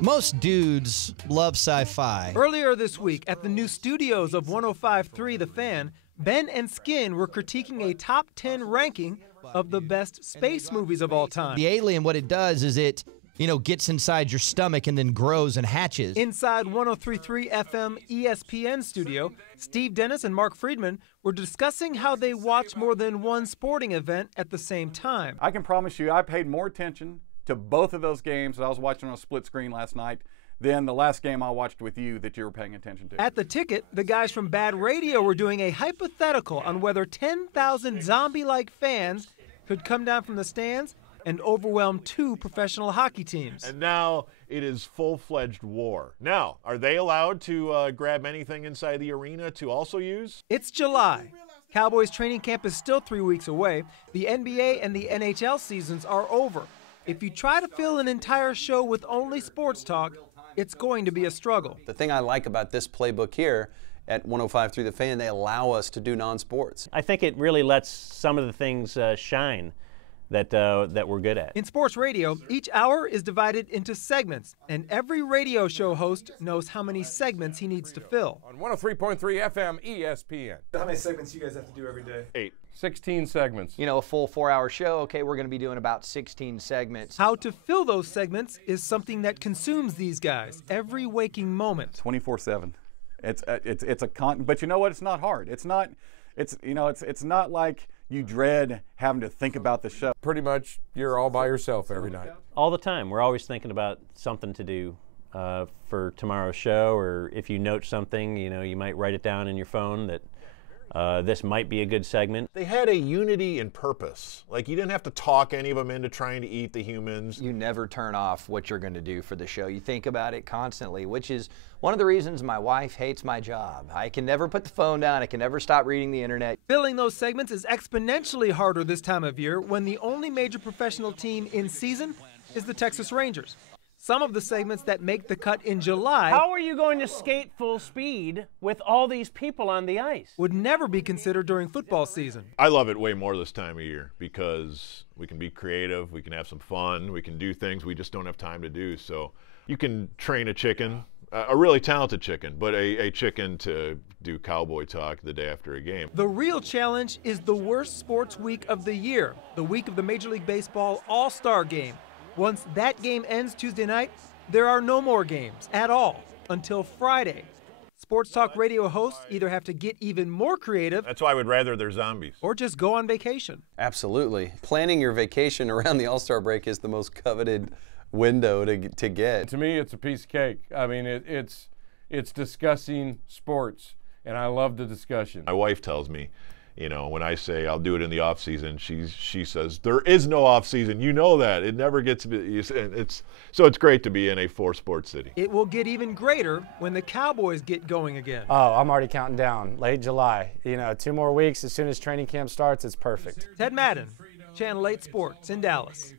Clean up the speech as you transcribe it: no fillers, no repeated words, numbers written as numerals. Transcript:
Most dudes love sci-fi. Earlier this week, at the new studios of 105.3 The Fan, Ben and Skin were critiquing a top 10 ranking of the best space movies of all time. The alien, what it does is it, gets inside your stomach and then grows and hatches. Inside 103.3 FM ESPN studio, Steve Dennis and Mark Friedman were discussing how they watch more than one sporting event at the same time. I can promise you I paid more attention to both of those games that I was watching on a split screen last night than the last game I watched with you that you were paying attention to. At the ticket, the guys from Bad Radio were doing a hypothetical on whether 10,000 zombie-like fans could come down from the stands and overwhelm two professional hockey teams. And now it is full-fledged war. Now, are they allowed to grab anything inside the arena to also use? It's July. Cowboys training camp is still 3 weeks away. The NBA and the NHL seasons are over. If you try to fill an entire show with only sports talk, it's going to be a struggle. The thing I like about this playbook here at 105.3 The Fan, they allow us to do non-sports. I think it really lets some of the things shine that we're good at. In sports radio, each hour is divided into segments, and every radio show host knows how many segments he needs to fill. On 103.3 FM ESPN. How many segments do you guys have to do every day? 8. 16 segments. A full 4-hour show, okay, we're going to be doing about 16 segments. How to fill those segments is something that consumes these guys every waking moment. 24/7. But you know what? It's not hard. It's not like you dread having to think about the show. Pretty much you're all by yourself every night. All the time. We're always thinking about something to do for tomorrow's show, or if you note something, you might write it down in your phone that this might be a good segment. They had a unity in purpose. Like, you didn't have to talk any of them into trying to eat the humans. You never turn off what you're going to do for the show. You think about it constantly, which is one of the reasons my wife hates my job. I can never put the phone down. I can never stop reading the internet. Filling those segments is exponentially harder this time of year when the only major professional team in season is the Texas Rangers. Some of the segments that make the cut in July How are you going to skate full speed with all these people on the ice? would never be considered during football season. I love it way more this time of year because we can be creative, we can have some fun, we can do things we just don't have time to do. So you can train a chicken, a really talented chicken, but a chicken to do cowboy talk the day after a game. The real challenge is the worst sports week of the year, the week of the Major League Baseball All-Star Game. Once that game ends Tuesday night, there are no more games at all until Friday. Sports talk radio hosts either have to get even more creative. That's why I would rather they're zombies. Or just go on vacation. Absolutely. Planning your vacation around the All-Star break is the most coveted window to get. To me, it's a piece of cake. I mean, it's discussing sports, and I love the discussion. My wife tells me, when I say I'll do it in the off season, she says there is no off season. You know that it never gets. It's great to be in a 4-sport city. It will get even greater when the Cowboys get going again. Oh, I'm already counting down. Late July. 2 more weeks. As soon as training camp starts, it's perfect. Ted Madden, Channel 8 Sports in Dallas.